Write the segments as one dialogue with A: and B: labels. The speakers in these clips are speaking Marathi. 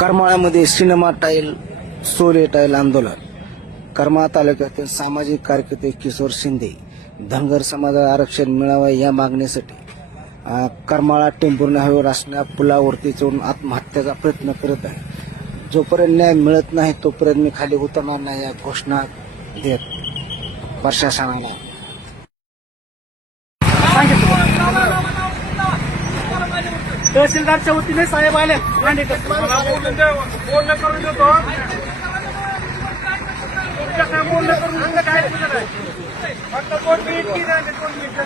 A: करमाळ्यामध्ये सिनेमा टाईल सोले टाईल आंदोलन. करमाळा तालुक्यातील सामाजिक कार्यकर्ते किशोर शिंदे धनगर समाजाला आरक्षण मिळावं या मागणीसाठी करमाळा टेंभुर्णी हवेवर असणाऱ्या पुलावरती चढून आत्महत्याचा प्रयत्न करत आहे. जोपर्यंत न्याय मिळत नाही तोपर्यंत मी खाली उतरणार नाही या घोषणा देत प्रशासनाला.
B: तहसीलदारच्या वतीने साहेब आले. मांडेकर
C: मला बोलून बोलणं करून देतो काय बोलणं करून काय फक्त दोन मिनिट की नाही दोन मिनिट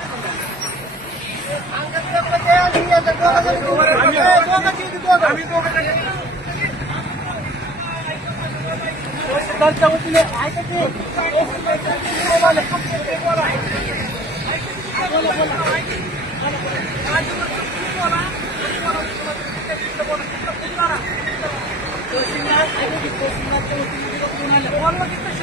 C: आम्ही दोघं
B: तहसीलदारच्या वतीने की साहेब आले. तहसीलदार ऐका की तहसीलदारच्या वतीने तिथं कोण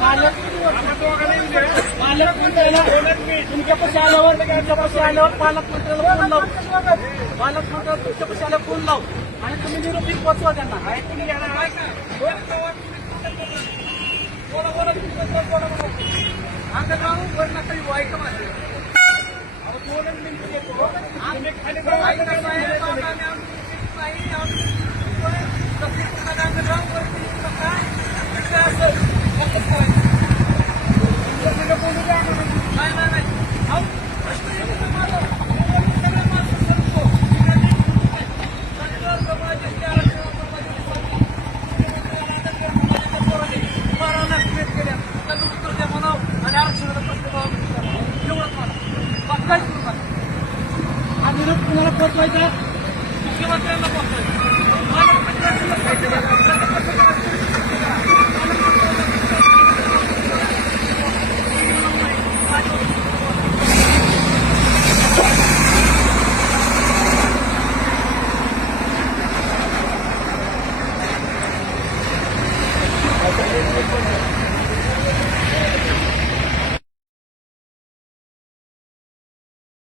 B: मालक मंत्र्याला तुमच्यापाशी आल्यावर तुमच्यापाशी आल्यावर पालक मंत्र्याला फोन लाव पालक मंत्र्याला तुमच्यापाशी आल्यावर फोन लाव आणि तुम्ही निरोपी पोचवा त्यांना हा निरोप कुणाला पोचवायचा मुख्यमंत्र्यांना पोचवायचा